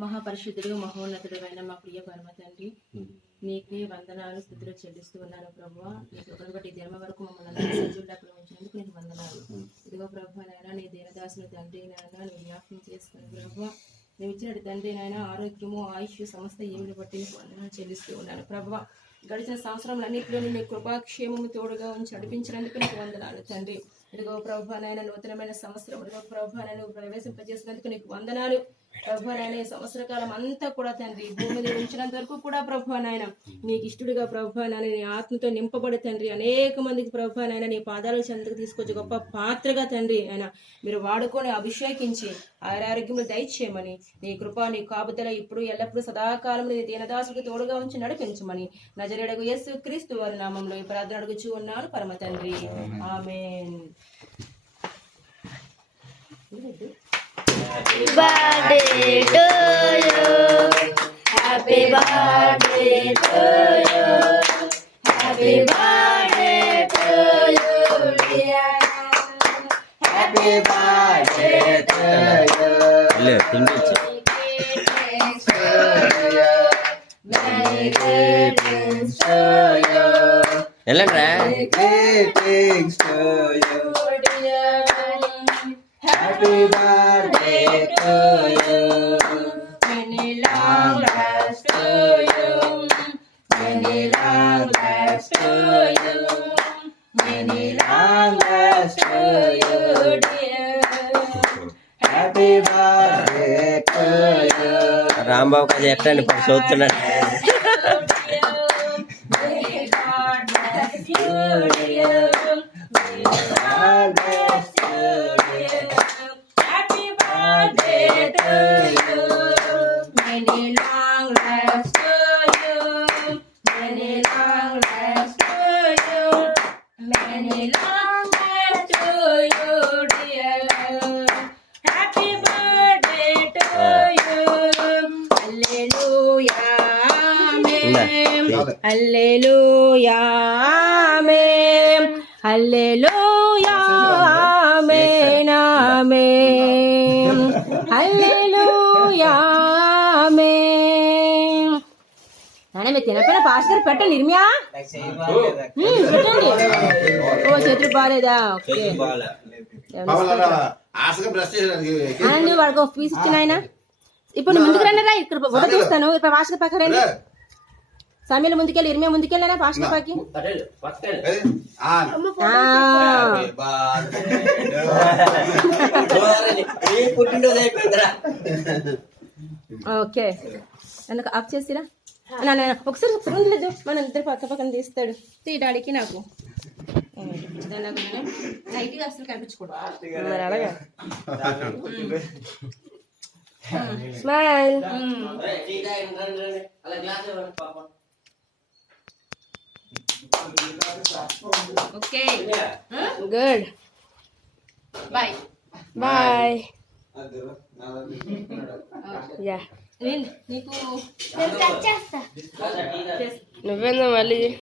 మహాపరిశుద్ధుడు మహోన్నతుడు అయిన మా ప్రియ పరమ తండ్రి, నీకే వందనాలు స్థుతులు చెల్లిస్తూ ఉన్నాను ప్రభువా. నీ కృపను బట్టి దినం వరకు మమ్మల్ని సజీవులకు ఉంచినందుకు నీకు వందనాలు. ఇదిగో ప్రభు నాయన, నీ దీనదాసుని తండ్రి నాయన నువ్వు జ్ఞాపకం చేసుకుని ప్రభువా, నువ్వు ఇచ్చినట్టు తండ్రి నాయన ఆరోగ్యము ఆయుష్ సమస్త ఏమిని బట్టి నీకు వందనాలు చెల్లిస్తూ ఉన్నాను ప్రభువా. గడిచిన సంవత్సరంలన్నింటిలో నీ కృపాక్షేమము తోడుగా ఉంచి నడిపించినందుకు నీకు వందనాలు తండ్రి. ఇదిగో ప్రభు నాయన నూతనమైన సంవత్సరం ఇదిగో ప్రభు నాయన ప్రవేశింపజేసినందుకు నీకు వందనాలు ప్రభు నాయన. ఈ సంవత్సర కాలం అంతా కూడా తండ్రి భూమి మీద ఉంచినంత వరకు కూడా ప్రభు నాయన నీకు ఇష్టడుగా ప్రభు నాయన నీ ఆత్మతో నింపబడి తండ్రి అనేక మందికి ప్రభు నాయన నీ పాదాల చెంతకు తీసుకొచ్చి గొప్ప పాత్రగా తండ్రి ఆయన మీరు వాడుకొని అభిషేకించి ఆరోగ్యములు దయచేయమని, నీ కృప నీ కాపుదల ఇప్పుడు ఎల్లప్పుడూ సదాకాలం నీ దీనదాసులకు తోడుగా ఉంచి నడిపించమని నజరేయుడగు యేసుక్రీస్తు వారి నామంలో ఈ ప్రార్థన అడుగుచూ ఉన్నాను పరమ తండ్రి, ఆమేన్. Happy birthday to you. Happy birthday to you. Happy birthday to you, dear. Happy birthday to you. Many greetings to you. Many greetings to you, dear. Happy birthday to you. Many long lives to you. Many long lives to you. Many long lives to you, dear. Happy birthday to you. Rambabu కాదు ఎట్టండి చదువుతున్నాడు. May God bless you, dear. May God bless you, dear. Happy birthday to you. Many long lives to you. Many long lives to you. Many long lives to you, dear. Happy birthday to you. Hallelujah. Amen. Hallelujah. Amen. Hallelujah. Amen. Amen. Hallelujah. Amen. నానే మీరు తినకపోయినా pastor పెట్టండి నిర్మ్యా పెట్టండి. ఓ చేతులు బాగాలేదా? Okay అండి వాడికి ఒక పీస్ ఇచ్చిన ఆయన. ఇప్పుడు నువ్వు ముందుకు రండి రా, ఇక్కడ ఫోటో తీస్తాను. ఇప్పుడు పాస్టర్ పక్క రండి. సమీల ముందుకెళ్ళి ఇర్మియా ముందుకెళ్ళినా పాస్టర్ పక్కకి. ఓకే నన్ను ఆఫ్ చేసిరా ఒకసారి లేదు, మన ఇద్దరు పక్క పక్కన తీస్తాడు. తీయడానికి నాకు నైట్గా అసలు కనిపించకూడదు. అలాగా smile. Okay good. Bye bye. యా నీకు నువ్వేందా మళ్ళీ